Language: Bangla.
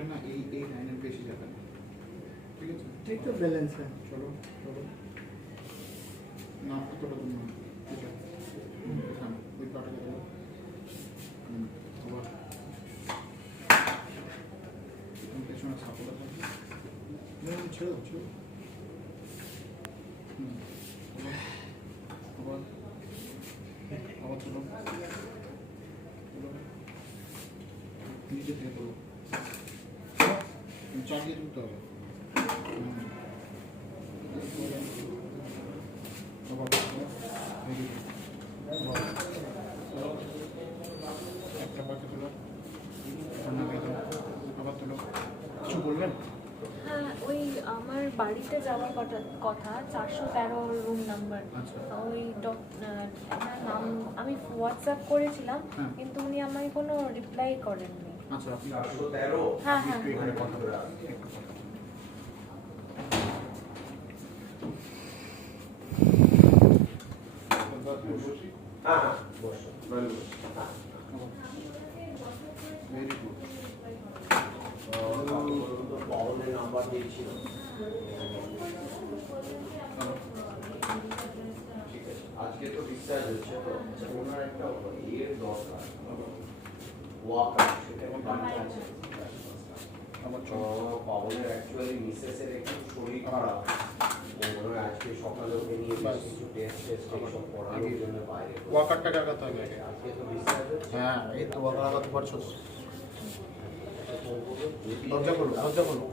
এটা না এই লাইনের বেশি যাবে না, ঠিক আছে? ঠিক তো ব্যালেন্স है। চলো চলো না অতটা দূর না, ঠিক আছে? এখানে ওই পাটা গেল আবার পেছনে ছাপটা থাকবে, ছেড়ে দাও ছেড়ে আবার আবার চলো নিচে থেকে তোলো, চালিয়ে তুলতে হবে। একটা পাখি তোলো, আবার তোলো। কিছু বললেন? হ্যাঁ, ওই আমার বাড়িতে যাওয়ার কথা 413 রুম নাম্বার। আচ্ছা। ওই ওনার নাম আমি হোয়াটসঅ্যাপ করেছিলাম, হ্যাঁ। কিন্তু উনি আমায় কোনো রিপ্লাই করেননি। আচ্ছা, আপনি 413 হ্যাঁ হ্যাঁ এখানে কথা বলে হ্যাঁ হ্যাঁ বসো ভেরি গুড। পাওনের নাম্বার দিয়েছিল। ঠিক আছে, আজকে তো ডিসচার্জ হচ্ছে, তো ওনার একটা এর দরকার, ওয়াকার, সেটা আমার বাড়িতে আছে। আবার তো পাওনের অ্যাকচুয়ালি মিসেসের একটু শরীর খারাপ, ও মনে হয় আজকে সকালে ওকে নিয়ে বেশ কিছু টেস্ট সব করানোর জন্য বাইরে। ওয়াকারটা লাগাতে হবে। আজকে তো ডিসচার্জ হচ্ছে। হ্যাঁ, এই তো ওয়াকার লাগাতে পারছো। দরজা খোলো, দরজা খোলো।